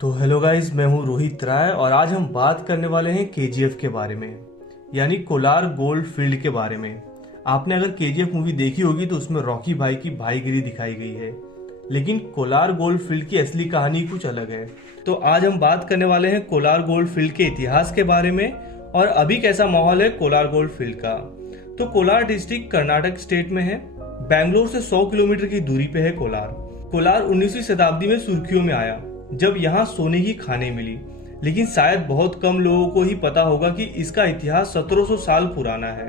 तो hello guys, मैं हूं रोहित राय और आज हम बात करने वाले हैं केजीएफ के बारे में, यानी कोलार गोल्ड फील्ड के बारे में। आपने अगर केजीएफ मूवी देखी होगी तो उसमें रॉकी भाई की भाईगिरी दिखाई गई है, लेकिन कोलार गोल्ड फील्ड की असली कहानी कुछ अलग है। तो आज हम बात करने वाले हैं कोलार गोल्ड फील्ड के इतिहास के बारे में और अभी कैसा माहौल है कोलार गोल्ड फील्ड का। तो कोलार डिस्ट्रिक्ट कर्नाटक स्टेट में है। बैंगलोर से 100 किलोमीटर की दूरी पे है कोलार। कोलार 19वीं शताब्दी में सुर्खियों में आया जब यहाँ सोने की खानें मिली, लेकिन शायद बहुत कम लोगों को ही पता होगा कि इसका इतिहास 1700 साल पुराना है।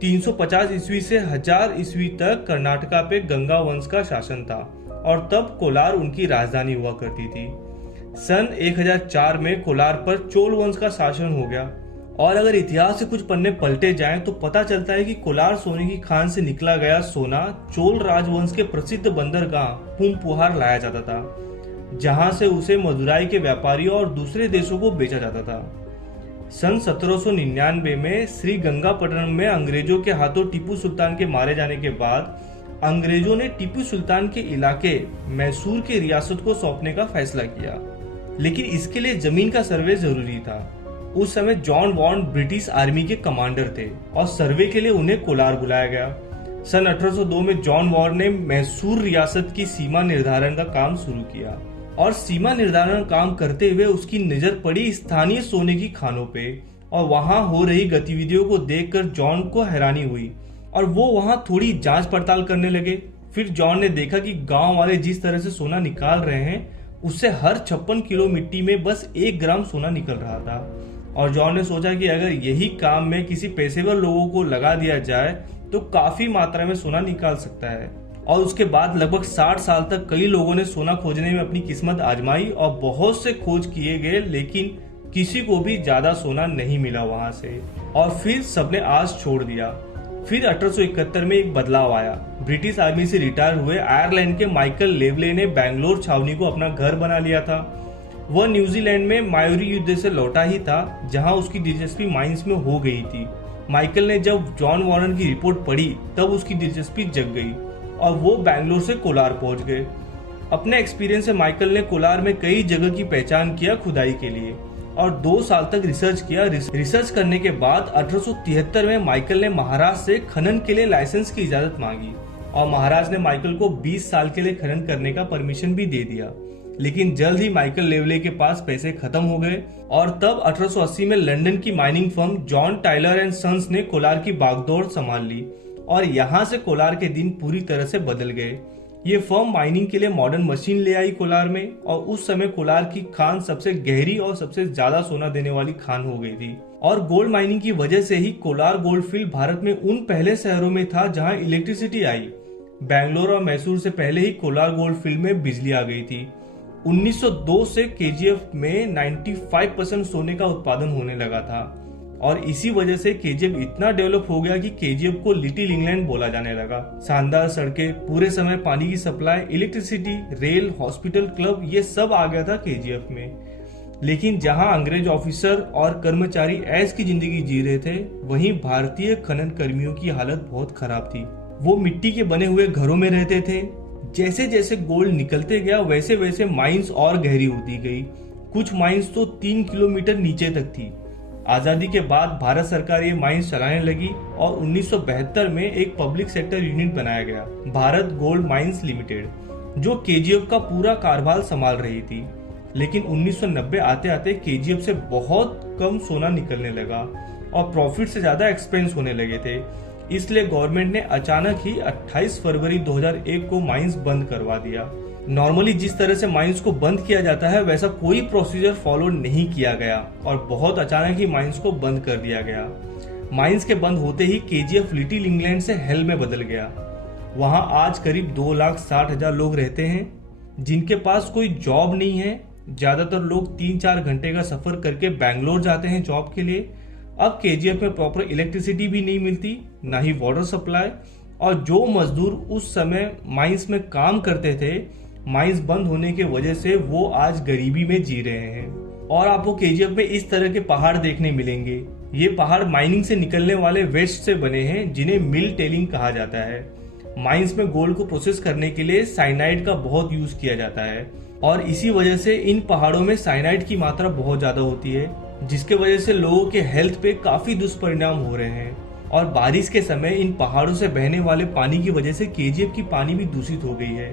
350 ईस्वी से 1000 ईस्वी तक कर्नाटका पे गंगा वंश का शासन था और तब कोलार उनकी राजधानी हुआ करती थी। सन 1004 में कोलार पर चोल वंश का शासन हो गया और अगर इतिहास से कुछ पन्ने पलटे जाएं तो पता चलता है कि कोलार सोने की खान से निकला गया सोना चोल राजवंश के प्रसिद्ध बंदरगाह पूमपुहार लाया जाता था, जहां से उसे मदुराई के व्यापारियों और दूसरे देशों को बेचा जाता था। सन 1799 में श्री गंगापट्टनम में अंग्रेजों के हाथों टीपू सुल्तान के मारे जाने के बाद अंग्रेजों ने टीपू सुल्तान के इलाके मैसूर की रियासत को सौंपने का फैसला किया, लेकिन इसके लिए जमीन का सर्वे जरूरी था। उस समय जॉन वॉर्न ब्रिटिश आर्मी के कमांडर थे और सर्वे के लिए उन्हें कोलार बुलाया गया। सन 1802 में जॉन वॉर्न ने मैसूर रियासत की सीमा निर्धारण का काम शुरू किया और सीमा निर्धारण काम करते हुए उसकी नजर पड़ी स्थानीय सोने की खानों पे और वहां हो रही गतिविधियों को देखकर जॉन को हैरानी हुई और वो वहां थोड़ी जांच पड़ताल करने लगे। फिर जॉन ने देखा कि गांव वाले जिस तरह से सोना निकाल रहे हैं उससे हर 56 किलो मिट्टी में बस 1 ग्राम सोना निकल रहा था और जॉन ने सोचा कि अगर यही काम में किसी पेशेवर लोगों को लगा दिया जाए तो काफी मात्रा में सोना निकाल सकता है। और उसके बाद लगभग 60 साल तक कई लोगों ने सोना खोजने में अपनी किस्मत आजमाई और बहुत से खोज किए गए, लेकिन किसी को भी ज्यादा सोना नहीं मिला वहां से और फिर सबने आस छोड़ दिया। फिर 1871 में एक बदलाव आया। ब्रिटिश आर्मी से रिटायर हुए आयरलैंड के माइकल लेवले ने बैंगलोर छावनी को अपना घर बना लिया था। वह न्यूजीलैंड में मायोरी युद्ध से लौटा ही था, जहां उसकी दिलचस्पी माइंस में हो गई थी। माइकल ने जब जॉन वॉर्न की रिपोर्ट पढ़ी तब उसकी दिलचस्पी जग गई और वो बैंगलोर से कोलार पहुंच गए। अपने एक्सपीरियंस से माइकल ने कोलार में कई जगह की पहचान किया खुदाई के लिए और 2 साल तक रिसर्च किया। रिसर्च करने के बाद 1873 में माइकल ने महाराज से खनन के लिए लाइसेंस की इजाजत मांगी और महाराज ने माइकल को 20 साल के लिए खनन करने का परमिशन भी दे दिया। लेकिन जल्द ही माइकल लेवले के पास पैसे खत्म हो गए और तब 1880 में लंदन की mining firm John Tyler and Sons ने कोलार की बागडोर संभाल ली और यहाँ से कोलार के दिन पूरी तरह से बदल गए। ये फर्म माइनिंग के लिए मॉडर्न मशीन ले आई कोलार में और उस समय कोलार की खान सबसे गहरी और सबसे ज्यादा सोना देने वाली खान हो गई थी और गोल्ड माइनिंग की वजह से ही कोलार गोल्ड फील्ड भारत में उन पहले शहरों में था जहां इलेक्ट्रिसिटी आई। बैंगलोर और मैसूर से पहले ही कोलार गोल्ड फील्ड में बिजली आ गई थी। 1902 से केजीएफ में 95% सोने का उत्पादन होने लगा था और इसी वजह से केजीएफ इतना डेवलप हो गया कि केजीएफ को लिटिल इंग्लैंड बोला जाने लगा। शानदार सड़कें, पूरे समय पानी की supply, electricity, rail, hospital, club, ये सब आ गया था केजीएफ में। लेकिन जहां अंग्रेज ऑफिसर और कर्मचारी ऐश की जिंदगी जी रहे थे, वहीं भारतीय खनन कर्मियों की हालत बहुत खराब थी। वो मिट्टी के बने हुए घरों में रहते थे। जैसे जैसे गोल्ड निकलते गया वैसे वैसे माइंस और गहरी होती गई। कुछ माइंस तो 3 किलोमीटर नीचे तक थी। आजादी के बाद भारत सरकार ये माइंस चलाने लगी और 1972 में एक पब्लिक सेक्टर यूनिट बनाया गया, भारत गोल्ड माइंस लिमिटेड, जो केजीएफ का पूरा कारभार संभाल रही थी। लेकिन 1990 आते आते केजीएफ से बहुत कम सोना निकलने लगा और प्रॉफिट से ज्यादा एक्सपेंस होने लगे थे। इसलिए गवर्नमेंट ने अचानक ही 28 फरवरी 2001 को माइंस बंद करवा दिया। नॉर्मली जिस तरह से माइंस को बंद किया जाता है वैसा कोई प्रोसीजर फॉलो नहीं किया गया और बहुत अचानक ही माइंस को बंद कर दिया गया। माइंस के बंद होते ही केजीएफ लिटिल इंग्लैंड से हेल में बदल गया। वहां आज करीब 2,60,000 लोग रहते हैं जिनके पास कोई जॉब नहीं है। ज्यादातर लोग 3-4 घंटे का सफर करके बैंगलोर जाते हैं जॉब के लिए। अब केजीएफ में प्रॉपर इलेक्ट्रिसिटी भी नहीं मिलती, ना ही वाटर सप्लाई, और जो मजदूर उस समय माइंस में काम करते थे, माइंस बंद होने की वजह से वो आज गरीबी में जी रहे हैं। और आपको केजीएफ में इस तरह के पहाड़ देखने मिलेंगे। ये पहाड़ माइनिंग से निकलने वाले वेस्ट से बने हैं जिन्हें मिल टेलिंग कहा जाता है। माइंस में गोल्ड को प्रोसेस करने के लिए साइनाइड का बहुत यूज किया जाता है और इसी वजह से इन पहाड़ों में साइनाइड की मात्रा बहुत ज्यादा होती है, जिसके वजह से लोगों के हेल्थ पे काफी दुष्परिणाम हो रहे हैं। और बारिश के समय इन पहाड़ों से बहने वाले पानी की वजह से केजीएफ की पानी भी दूषित हो गई है।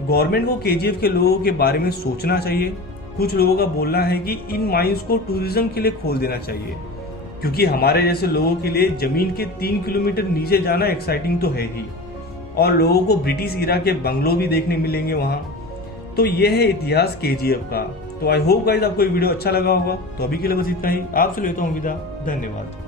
गवर्नमेंट को केजीएफ के लोगों के बारे में सोचना चाहिए। कुछ लोगों का बोलना है कि इन माइंस को टूरिज्म के लिए खोल देना चाहिए, क्योंकि हमारे जैसे लोगों के लिए जमीन के 3 किलोमीटर नीचे जाना एक्साइटिंग तो है ही, और लोगों को ब्रिटिश इरा के बंगलो भी देखने मिलेंगे वहाँ। तो ये है इतिहास केजीएफ का। तो आई होप गाइस आपको ये वीडियो अच्छा लगा होगा। तो अभी के लिए बस इतना ही, आपसे लेता हूँ विदा, धन्यवाद।